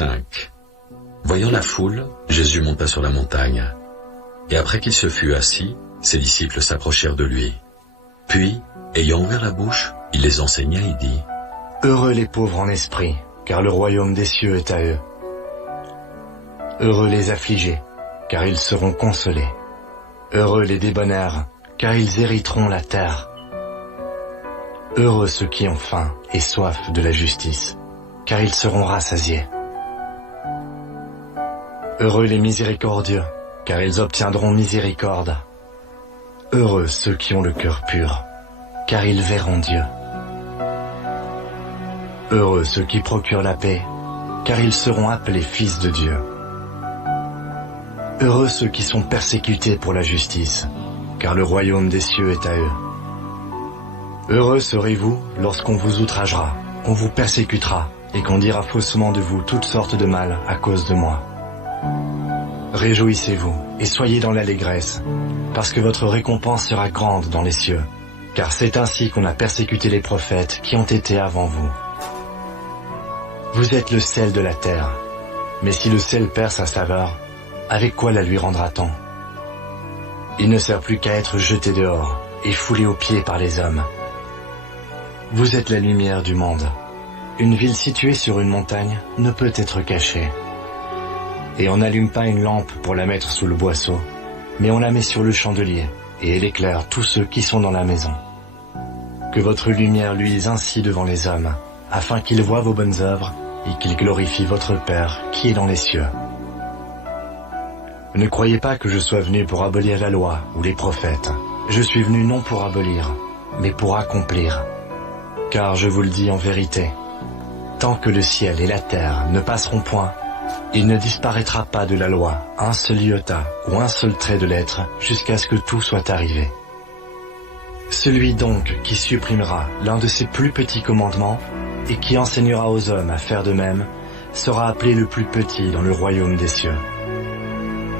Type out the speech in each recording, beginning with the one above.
5. Voyant la foule, Jésus monta sur la montagne. Et après qu'il se fut assis, ses disciples s'approchèrent de lui. Puis, ayant ouvert la bouche, il les enseigna et dit : Heureux les pauvres en esprit, car le royaume des cieux est à eux. Heureux les affligés, car ils seront consolés. Heureux les débonnaires, car ils hériteront la terre. Heureux ceux qui ont faim et soif de la justice, car ils seront rassasiés. Heureux les miséricordieux, car ils obtiendront miséricorde. Heureux ceux qui ont le cœur pur, car ils verront Dieu. Heureux ceux qui procurent la paix, car ils seront appelés fils de Dieu. Heureux ceux qui sont persécutés pour la justice, car le royaume des cieux est à eux. Heureux serez-vous lorsqu'on vous outragera, qu'on vous persécutera, et qu'on dira faussement de vous toutes sortes de mal à cause de moi. Réjouissez-vous et soyez dans l'allégresse, parce que votre récompense sera grande dans les cieux, car c'est ainsi qu'on a persécuté les prophètes qui ont été avant vous. Vous êtes le sel de la terre, mais si le sel perd sa saveur, avec quoi la lui rendra-t-on? Il ne sert plus qu'à être jeté dehors et foulé aux pieds par les hommes. Vous êtes la lumière du monde. Une ville située sur une montagne ne peut être cachée. Et on n'allume pas une lampe pour la mettre sous le boisseau, mais on la met sur le chandelier, et elle éclaire tous ceux qui sont dans la maison. Que votre lumière luise ainsi devant les hommes, afin qu'ils voient vos bonnes œuvres, et qu'ils glorifient votre Père qui est dans les cieux. Ne croyez pas que je sois venu pour abolir la loi ou les prophètes. Je suis venu non pour abolir, mais pour accomplir. Car je vous le dis en vérité, tant que le ciel et la terre ne passeront point, il ne disparaîtra pas de la loi un seul iota ou un seul trait de lettre jusqu'à ce que tout soit arrivé. Celui donc qui supprimera l'un de ces plus petits commandements et qui enseignera aux hommes à faire de même sera appelé le plus petit dans le royaume des cieux.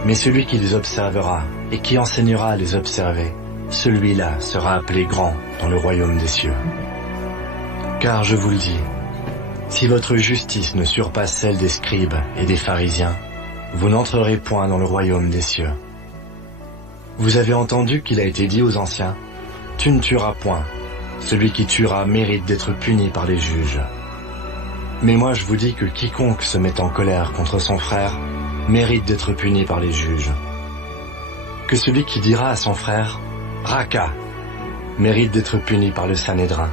Mais celui qui les observera et qui enseignera à les observer, celui-là sera appelé grand dans le royaume des cieux. Car je vous le dis, si votre justice ne surpasse celle des scribes et des pharisiens, vous n'entrerez point dans le royaume des cieux. Vous avez entendu qu'il a été dit aux anciens, « Tu ne tueras point. Celui qui tuera mérite d'être puni par les juges. » Mais moi je vous dis que quiconque se met en colère contre son frère mérite d'être puni par les juges. Que celui qui dira à son frère, « Raka » mérite d'être puni par le Sanhédrin.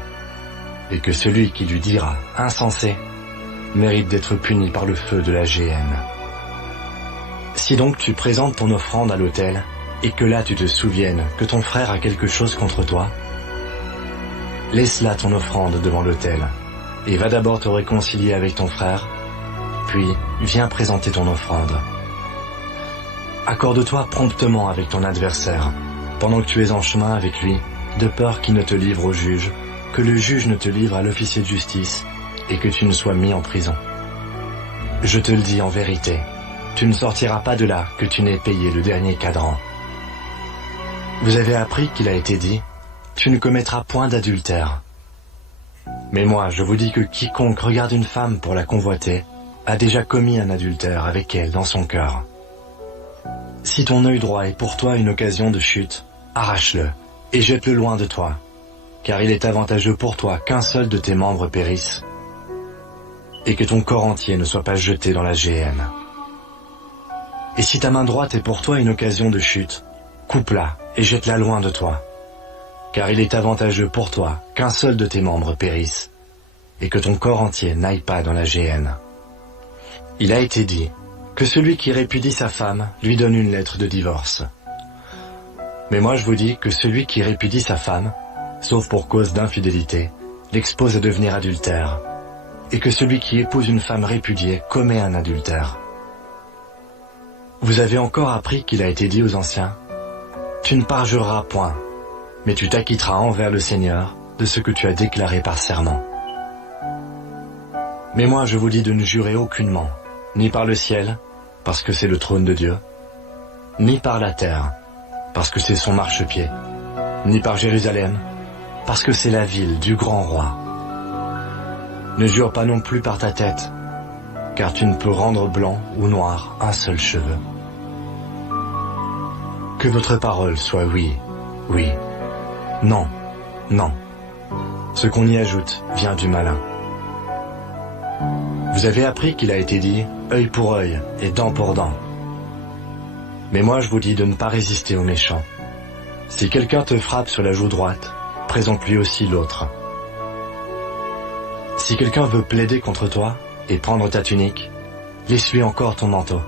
Et que celui qui lui dira « insensé » mérite d'être puni par le feu de la géhenne. Si donc tu présentes ton offrande à l'autel, et que là tu te souviennes que ton frère a quelque chose contre toi, laisse là ton offrande devant l'autel, et va d'abord te réconcilier avec ton frère, puis viens présenter ton offrande. Accorde-toi promptement avec ton adversaire, pendant que tu es en chemin avec lui, de peur qu'il ne te livre au juge, que le juge ne te livre à l'officier de justice et que tu ne sois mis en prison. Je te le dis en vérité, tu ne sortiras pas de là que tu n'aies payé le dernier cadran. Vous avez appris qu'il a été dit, tu ne commettras point d'adultère. Mais moi, je vous dis que quiconque regarde une femme pour la convoiter a déjà commis un adultère avec elle dans son cœur. Si ton œil droit est pour toi une occasion de chute, arrache-le et jette-le loin de toi. Car il est avantageux pour toi qu'un seul de tes membres périsse, et que ton corps entier ne soit pas jeté dans la géhenne. Et si ta main droite est pour toi une occasion de chute, coupe-la et jette-la loin de toi. Car il est avantageux pour toi qu'un seul de tes membres périsse, et que ton corps entier n'aille pas dans la géhenne. Il a été dit que celui qui répudie sa femme lui donne une lettre de divorce. Mais moi je vous dis que celui qui répudie sa femme, sauf pour cause d'infidélité, l'expose à devenir adultère, et que celui qui épouse une femme répudiée commet un adultère. Vous avez encore appris qu'il a été dit aux anciens, « Tu ne parjureras point, mais tu t'acquitteras envers le Seigneur de ce que tu as déclaré par serment. » Mais moi je vous dis de ne jurer aucunement, ni par le ciel, parce que c'est le trône de Dieu, ni par la terre, parce que c'est son marchepied, ni par Jérusalem, parce que c'est la ville du grand roi. Ne jure pas non plus par ta tête, car tu ne peux rendre blanc ou noir un seul cheveu. Que votre parole soit oui, oui, non, non. Ce qu'on y ajoute vient du malin. Vous avez appris qu'il a été dit œil pour œil et dent pour dent. Mais moi je vous dis de ne pas résister aux méchants. Si quelqu'un te frappe sur la joue droite, présente-lui aussi l'autre. Si quelqu'un veut plaider contre toi et prendre ta tunique, laisse-lui encore ton manteau.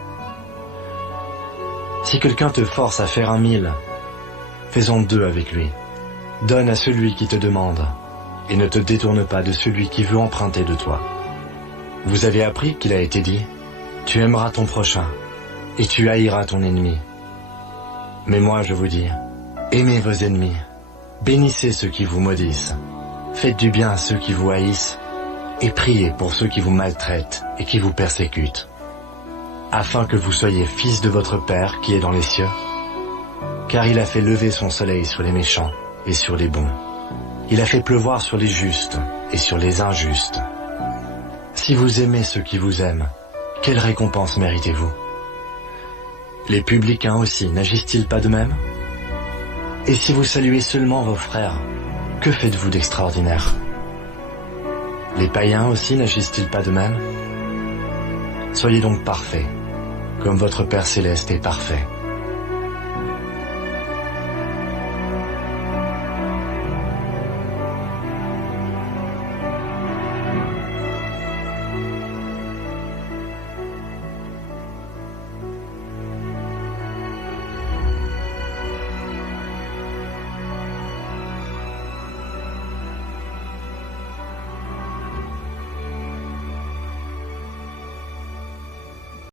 Si quelqu'un te force à faire 1000, fais-en 2 avec lui. Donne à celui qui te demande, et ne te détourne pas de celui qui veut emprunter de toi. Vous avez appris qu'il a été dit, tu aimeras ton prochain, et tu haïras ton ennemi. Mais moi je vous dis, aimez vos ennemis, bénissez ceux qui vous maudissent, faites du bien à ceux qui vous haïssent, et priez pour ceux qui vous maltraitent et qui vous persécutent, afin que vous soyez fils de votre Père qui est dans les cieux, car il a fait lever son soleil sur les méchants et sur les bons. Il a fait pleuvoir sur les justes et sur les injustes. Si vous aimez ceux qui vous aiment, quelle récompense méritez-vous? Les publicains aussi n'agissent-ils pas de même? Et si vous saluez seulement vos frères, que faites-vous d'extraordinaire? Les païens aussi n'agissent-ils pas de même? Soyez donc parfaits, comme votre Père céleste est parfait.